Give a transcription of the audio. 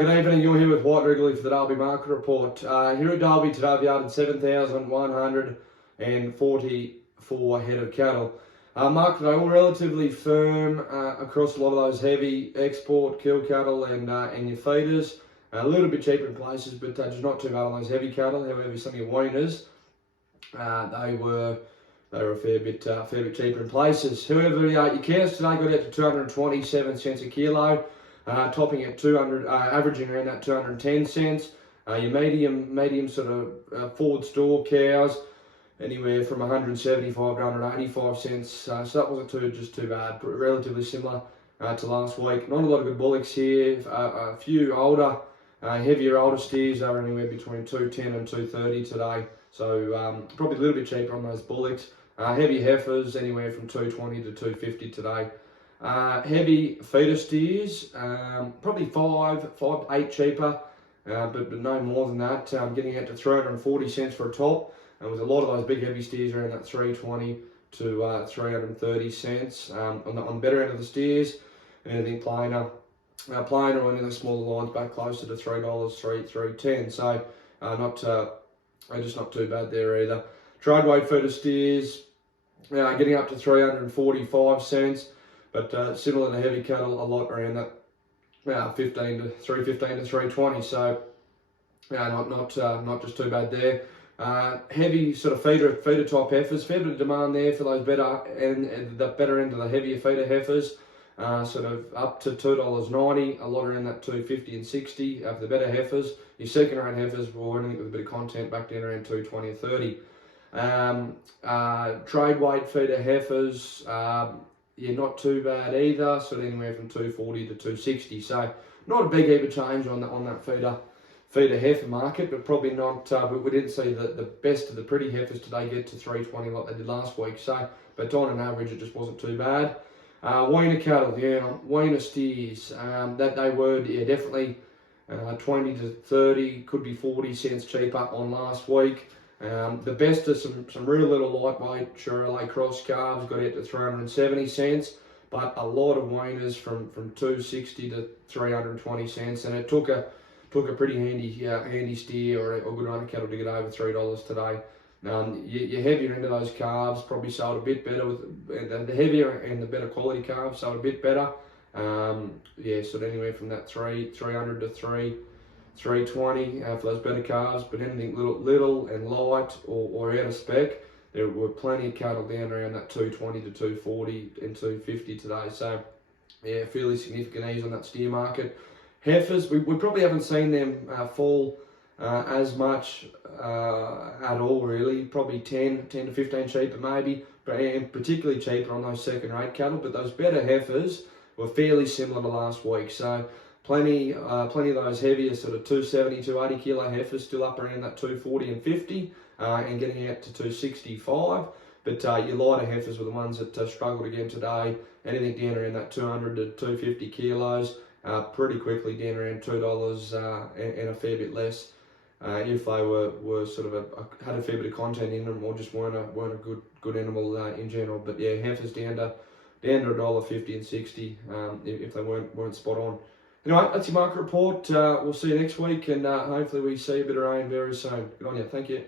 Good evening, you're here with White Wrigley for the Dalby Market Report. Here at Dalby today we've yarded 7,144 head of cattle. Market today all relatively firm across a lot of those heavy export kill cattle and your feeders. A little bit cheaper in places, but just not too bad on those heavy cattle. However, some of your weaners, they were a fair bit cheaper in places. However, your cows today got out to 227 cents a kilo. Topping at averaging around that 210 cents. Your medium sort of forward store cows, anywhere from 175 to 185 cents. So that wasn't too bad. Relatively similar to last week. Not a lot of good bullocks here. A few heavier older steers are anywhere between 210 and 230 today. So probably a little bit cheaper on those bullocks. Heavy heifers anywhere from 220 to 250 today. Heavy feeder steers, probably 5 to 8 cheaper, but no more than that. Getting out to 340 cents for a top, and with a lot of those big heavy steers around that 320 to 330 cents. On the better end of the steers, anything plainer or any of the smaller lines back closer to $3, $3.10. So just not too bad there either. Trade weight feeder steers, getting up to 345 cents. But similar to heavy cattle, a lot around that 315 to 320. So not just too bad there. Heavy sort of feeder type heifers, fair bit of demand there for those better and the better end of the heavier feeder heifers. Sort of up to $2.90, a lot around that $2.50 and $60 for the better heifers. Your second rate heifers were anything with a bit of content back down around $2.20 or $30. Trade weight feeder heifers. Not too bad either, sort of anywhere from 240 to 260. So not a big heap of change on that feeder heifer market, but probably not. We didn't see the best of the pretty heifers today get to 320 like they did last week. So, but on an average, it just wasn't too bad. Weaner cattle, weaner steers, that they were definitely 20 to 30, could be 40 cents cheaper on last week. The best of some real little lightweight Chevrolet cross calves got out to 370 cents, but a lot of weaners from 260 to 320 cents, and it took a pretty handy steer or a good run of cattle to get over $3 today. Your heavier end of those calves probably sold a bit better, with the heavier and the better quality calves sold a bit better. Sort of anywhere from that 300 to 320 for those better calves, but anything little and light or out of spec, there were plenty of cattle down around that 220 to 240 and 250 today. So fairly significant ease on that steer market. Heifers, we probably haven't seen them fall as much at all really. Probably 10 to 15 cheaper maybe, and particularly cheaper on those second rate cattle. But those better heifers were fairly similar to last week. So plenty of those heavier sort of 270, 280 kilo heifers still up around that 240 and 50 and getting out to 265. But your lighter heifers were the ones that struggled again today. Anything down around that 200 to 250 kilos, pretty quickly down around $2 and a fair bit less. If they were sort of had a fair bit of content in them or just weren't a good animal in general. But heifers down to $1.50 and $60 if they weren't spot on. Anyway, that's your market report. We'll see you next week, and hopefully we see a bit of rain very soon. Good on you. Thank you.